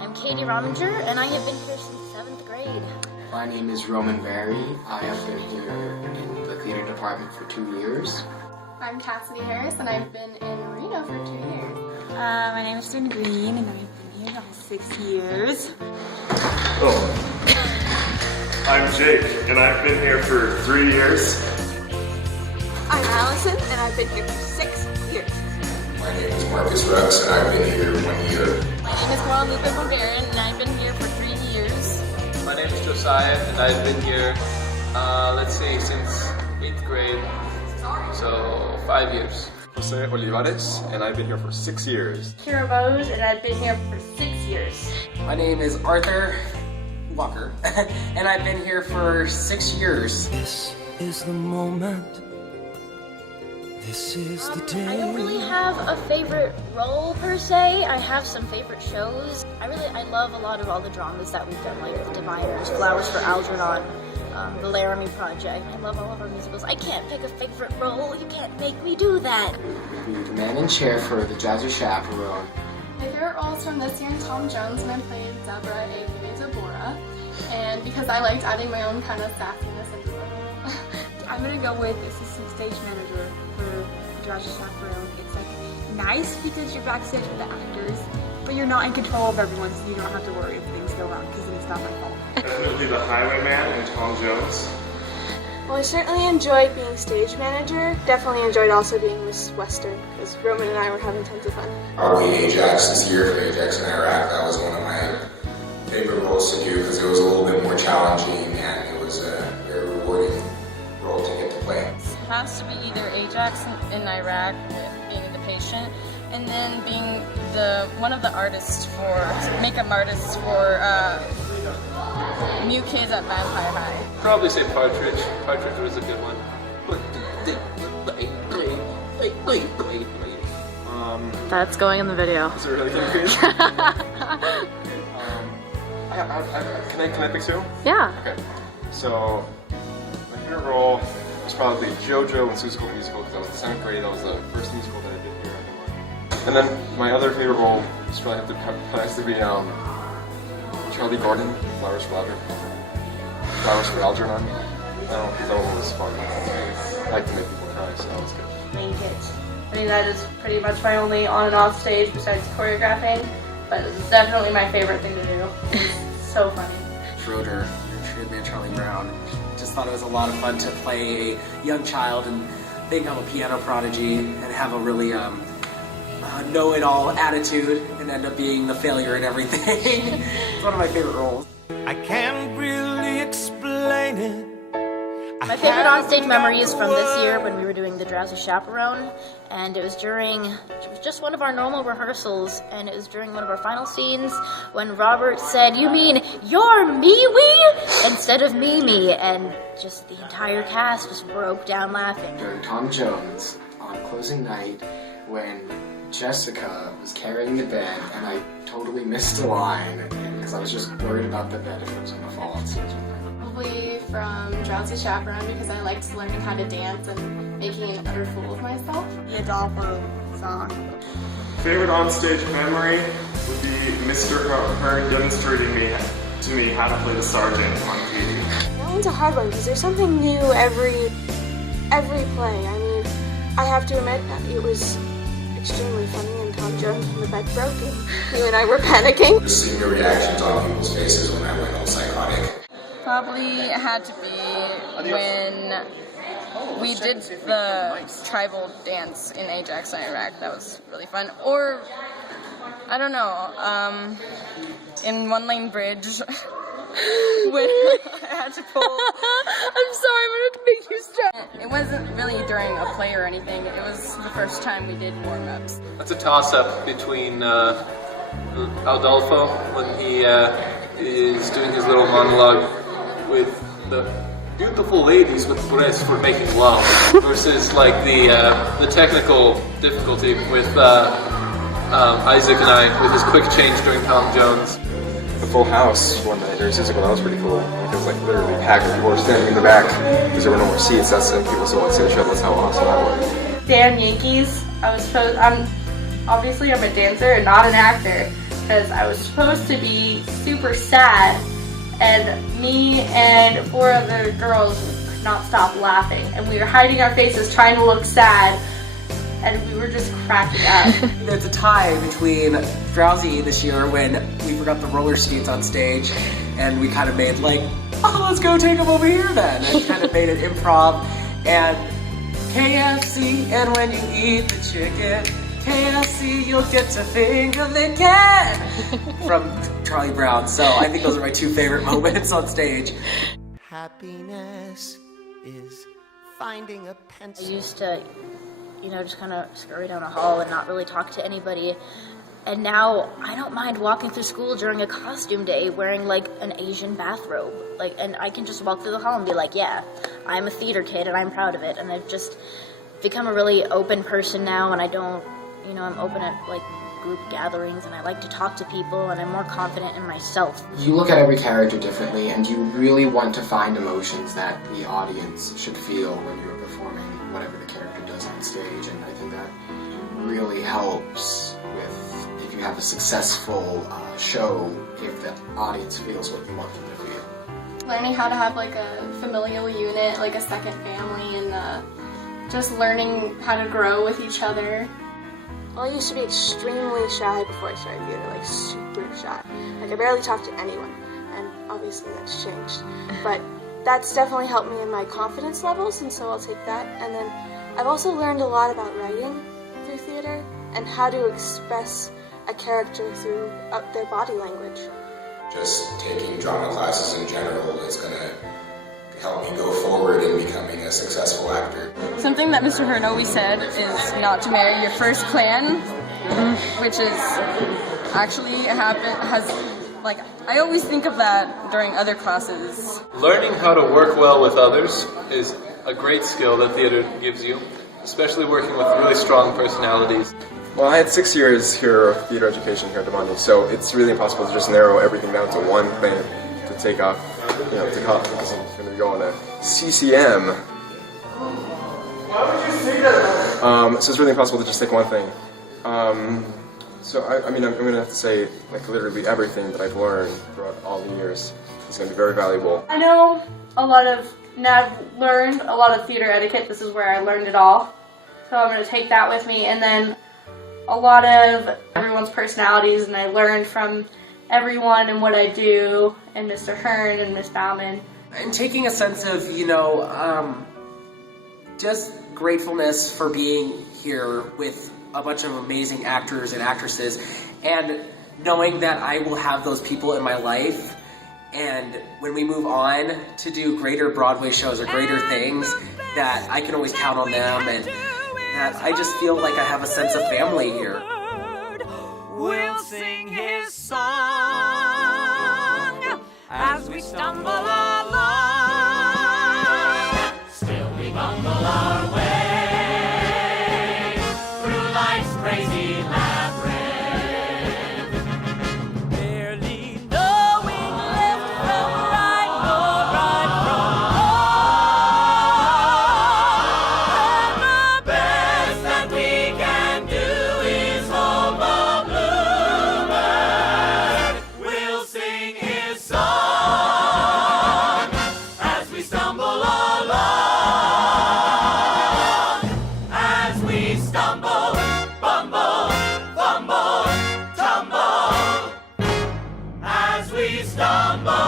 I'm Katie Rominger, and I have been here since 7th grade. My name is Roman Berry. I have been here in the theater department for 2 years. I'm Cassidy Harris, and I've been in Reno for 2 years. My name is Jen Green, and I've been here for 6 years. Oh. I'm Jake, and I've been here for 3 years. I'm Allison, and I've been here for 6 years. My name is Marcus Rex, and I've been here 1 year. My name is Guadalupe Bulgarian, and I've been here for 3 years. My name is Josiah, and I've been here, since 8th grade, so 5 years. Jose Olivares, and I've been here for 6 years. Kira Bose, and I've been here for 6 years. My name is Arthur Walker, and I've been here for 6 years. This is the moment. This is the day. I don't really have a favorite role per se. I have some favorite shows. I love a lot of all the dramas that we've done, like Diviners, Flowers for Algernon, the Laramie Project. I love all of our musicals. I can't pick a favorite role. You can't make me do that. The man in chair for the Jazzy Chaperone. My favorite roles from this year in Tom Jones, when I played Deborah, aka Deborah, and because I liked adding my own kind of sassiness into the role. I'm gonna go with assistant stage manager for Jazzy Chaperone. It's like nice because you're backstage with the actors, but you're not in control of everyone, so you don't have to worry if things go wrong because it's not my fault. Definitely the Highwayman and Tom Jones. Well, I certainly enjoyed being stage manager. Definitely enjoyed also being Miss Western, because Roman and I were having tons of fun. I'll be Ajax this year for Ajax in Iraq. That was one of my favorite roles to do because it was a little bit more challenging and it was a very rewarding role to get to play. It has to be either Ajax in Iraq, being the patient, and then being one of the makeup artists for New Kids at Vampire High. Probably say Partridge. Partridge was a good one. That's going in the video. Is it really getting crazy? Can I pick two? Yeah. Okay. So, my favorite role was probably JoJo and Susical Musical because I was in 7th grade. That was the first musical that I did here. And then my other favorite role has to be Charlie Gordon, Flowers for Algernon. I don't know, because that one was fun. I like to make people cry, so that was good. Main Kids. I mean, that is pretty much my only on and off stage besides choreographing, but it's definitely my favorite thing to do. It's so funny. Schroeder, man Charlie Brown. Just thought it was a lot of fun to play a young child and think I'm a piano prodigy and have a really know-it-all attitude and end up being the failure in everything. It's one of my favorite roles. I can't really explain it. My favorite onstage memory is from this year when we were doing the Drowsy Chaperone, and it was just one of our normal rehearsals, and it was during one of our final scenes when Robert said, "You mean you're MeWe?" instead of Mimi, and just the entire cast just broke down laughing. During Tom Jones on closing night when Jessica was carrying the bed and I totally missed a line because I was just worried about the bed if it was going to fall on stage. Probably from Drowsy Chaperone because I liked learning how to dance and making an utter fool of myself. The Adolfo song. Favorite onstage memory would be Mr. Hearn demonstrating to me how to play the sergeant on TV. That one's a hard one because there's something new every play. I mean, I have to admit that it was extremely funny, and Tom Jones when the bed broke and you and I were panicking. Just seeing the reactions on people's faces when I went all psychotic. Probably had to be when we did the tribal dance in Ajax in Iraq. That was really fun. Or, I don't know, in One Lane Bridge when I had to pull. I'm sorry, I'm gonna make you stop. It wasn't really during a play or anything. It was the first time we did warm-ups. That's a toss-up between Adolfo when he is doing his little monologue with the beautiful ladies with breasts for making love versus like the technical difficulty with Isaac and I with his quick change during Tom Jones. The Full House one night during Susical, that was pretty cool. Because like literally packed with people standing in the back because there were no more seats. That's it. People still want to see the show. That's how awesome that was. Dan Yankees. I'm obviously I'm a dancer and not an actor, because I was supposed to be super sad, and me and 4 other girls could not stop laughing, and we were hiding our faces trying to look sad, and we were just cracking up. There's a tie between Drowsy this year when we forgot the roller skates on stage, and we kind of made like, oh, let's go take them over here then, and kind of made it improv, and KFC, and when you eat the chicken, KFC, you'll get to finger the cat, from Charlie Brown. So I think those are my 2 favorite moments on stage. Happiness is finding a I pencil. used to, just kind of scurry down a hall and not really talk to anybody. And now I don't mind walking through school during a costume day wearing like an Asian bathrobe. And I can just walk through the hall and be like, yeah, I'm a theater kid and I'm proud of it. And I've just become a really open person now, and I don't, I'm open at like group gatherings, and I like to talk to people, and I'm more confident in myself. You look at every character differently, and you really want to find emotions that the audience should feel when you're performing whatever the character does on stage, and I think that really helps with if you have a successful show, if the audience feels what you want them to feel. Learning how to have like a familial unit, like a second family, and just learning how to grow with each other. Well, I used to be extremely shy before I started theater, like super shy. Like I barely talked to anyone, and obviously that's changed. But that's definitely helped me in my confidence levels, and so I'll take that. And then I've also learned a lot about writing through theater and how to express a character through their body language. Just taking drama classes in general is going to help me go forward in becoming a successful actor. Something that Mr. Hearn always said is not to marry your first clan, which is actually I always think of that during other classes. Learning how to work well with others is a great skill that theater gives you, especially working with really strong personalities. Well, I had 6 years here of theater education here at Demani, so it's really impossible to just narrow everything down to one thing to take off, to college, because I'm going to be going to CCM. Why would you say that? So it's really impossible to just take one thing. So I'm going to have to say, like, literally everything that I've learned throughout all the years is going to be very valuable. I know I've learned a lot of theater etiquette. This is where I learned it all. So I'm going to take that with me, and then a lot of everyone's personalities, and I learned from everyone and what I do, and Mr. Hearn and Miss Bauman. And taking a sense of, just gratefulness for being here with a bunch of amazing actors and actresses, and knowing that I will have those people in my life, and when we move on to do greater Broadway shows or greater things, that I can always count on them, and that I just feel like I have a sense of family here. We'll sing his song as we stumble along. Still we bumble our way through life's crazy labyrinth, barely knowing left from right nor right from wrong. And the best that we can do is hope a bluebird will sing his song as we stumble along, as we stumble, bumble, fumble, tumble, as we stumble.